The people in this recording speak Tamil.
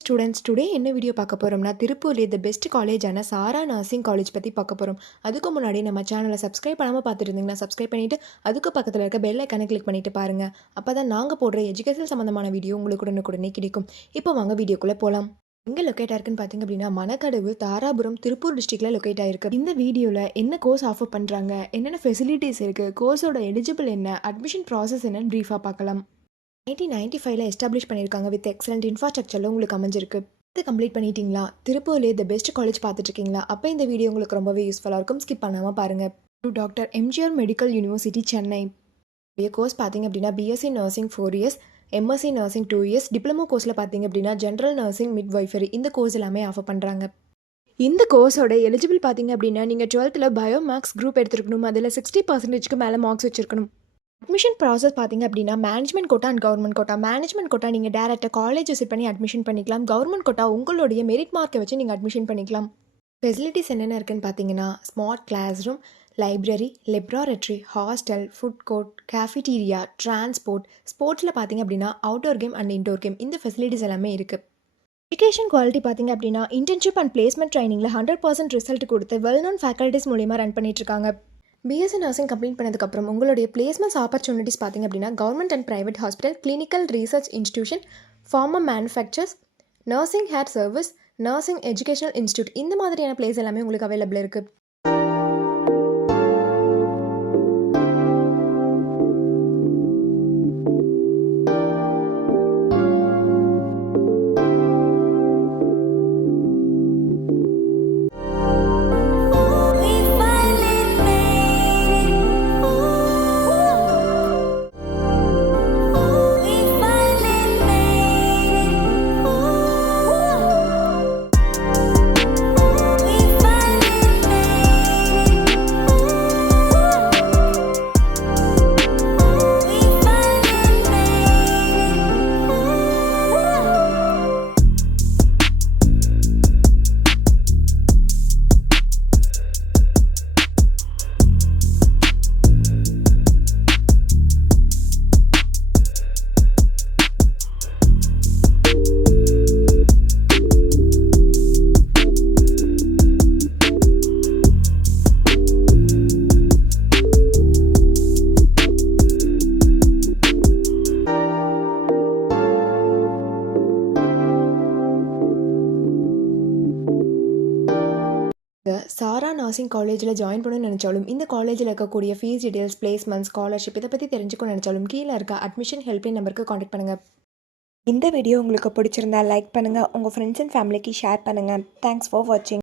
ஸ்டூடெண்ட்ஸ் டுடே என்ன வீடியோ பார்க்க போகிறோம்னா திருப்பூர்லேயே த பெஸ்ட் காலேஜான சாரா நர்சிங் காலேஜ் பற்றி பார்க்க போகிறோம். அதுக்கு முன்னாடி நம்ம சேனலை சப்ஸ்கிரைப் பண்ணாமல் பார்த்துட்டு இருந்தீங்கன்னா சப்ஸ்கிரைப் பண்ணிவிட்டு அதுக்கு பக்கத்தில் இருக்க பெல் ஐக்கானை கிளிக் பண்ணிட்டு பாருங்கள். அப்போ தான் நாங்கள் போடுற எஜுகேஷன் சம்மந்தமான வீடியோ உங்களுக்கு உடனுக்குடனே கிடைக்கும். இப்போ வாங்க வீடியோக்குள்ளே போகலாம். எங்கே லொக்கேட் ஆயிருக்குன்னு பார்த்தீங்க அப்படின்னா மணக்கடவு, தாராபுரம், திருப்பூர் டிஸ்ட்ரிக்டில் லொக்கேட் ஆயிருக்கு. இந்த வீடியோவில் என்ன கோர்ஸ் ஆஃபர் பண்ணுறாங்க, என்னென்ன ஃபெசிலிட்டிஸ் இருக்குது, கோர்ஸோட எலிஜிபிள் என்ன, அட்மிஷன் ப்ராசஸ் என்னன்னு ப்ரீஃபாக பார்க்கலாம். 1995 எஸ்டாப்ளிஷ் பண்ணியிருக்காங்க. வித் எக்ஸலண்ட் இன்ஃப்ராஸ்ட்ரக்சரில் உங்களுக்கு அமைஞ்சிருக்கு. இது கம்ப்ளீட் பண்ணிட்டீங்களா? திருப்பூர்லேயே த பெஸ்ட் காலேஜ் பார்த்துட்ருக்கீங்களா? அப்போ இந்த வீடியோ உங்களுக்கு ரொம்பவே யூஸ்ஃபுல்லாக இருக்கும். ஸ்கிப் பண்ணாமல் பாருங்கள். Doctor MGR medical university Chennai course பார்த்தீங்க அப்படின்னா BSc nursing 4 years, MSc nursing 2 years, diploma கோர்ஸில் பார்த்தீங்க அப்படின்னா ஜென்ரல் நர்சிங், மிட்வைஃபரி இந்த கோர்ஸ் எல்லாமே ஆஃபர் பண்ணுறாங்க. இந்த கோர்ஸோட எலிஜிபிள் பார்த்தீங்க அப்படின்னா நீங்கள் 12th பயோ மேக்ஸ் குரூப் எடுத்துருக்கணும். அதில் 60% மேலே மார்க்ஸ் வச்சுருக்கணும். அட்மிஷன் ப்ராசஸ் பார்த்தீங்க அப்படின்னா management quota and government quota. Management quota நீங்கள் டேரெக்டாக காலேஜ் விசிட் பண்ணி அட்மிஷன் பண்ணிக்கலாம். கவர்மெண்ட் கோட்டா உங்களுடைய மெரிட் மார்க்கை வச்சு நீங்கள் அட்மிஷன் பண்ணிக்கலாம். ஃபெசிலிட்டிஸ் என்னென்ன இருக்குன்னு பார்த்தீங்கன்னா smart class room, library, laboratory, hostel, food court, cafeteria, transport, ஸ்போர்ட்ஸில் பார்த்தீங்க அப்படின்னா outdoor game and indoor game இந்த ஃபெசிலிட்டிஸ் எல்லாமே இருக்குது. எஜுகேஷன் குவாலிட்டி பார்த்தீங்க அப்படின்னா இன்டர்ன்ஷிப் அண்ட் பிளேஸ்மெண்ட் ட்ரைனிங்கில் 100% ரிசல்ட் கொடுத்து வெல் நோன் ஃபேக்கல்ட்டிஸ் மூலிமா ரன் பண்ணிட்டுருக்காங்க. பிஎஸ்சி நர்சிங் கம்ப்ளீட் பண்ணதுக்கப்புறம் உங்களுடைய பிளேஸ்மெண்ட்ஸ் ஆப்பர்ச்சுனிட்டிஸ் பார்த்தீங்க அப்படின்னா government and private hospital, clinical research institution, pharma manufacturers, nursing hair service, nursing educational institute இந்த மாதிரியான பிளேஸ் எல்லாமே உங்களுக்கு அவைலபிள் இருக்குது. சாரா நர்சிங் காலேஜில் ஜாயின் பண்ணணும்னு நினச்சாலும் இந்த காலேஜில் இருக்கக்கூடிய ஃபீஸ் டீடைல்ஸ், பிளேஸ்மெண்ட், ஸ்காலர்ஷிப் இதை பற்றி தெரிஞ்சுக்கணும்னு நினச்சாலும் கீழே இருக்க அட்மிஷன் ஹெல்ப்லைன் நம்பருக்கு காண்டாக்ட் பண்ணுங்கள். இந்த வீடியோ உங்களுக்கு பிடிச்சிருந்தா லைக் பண்ணுங்கள், உங்கள் ஃப்ரெண்ட்ஸ் அண்ட் ஃபேமிலிக்கு ஷேர் பண்ணுங்கள். தேங்க்ஸ் ஃபார் வாட்சிங்.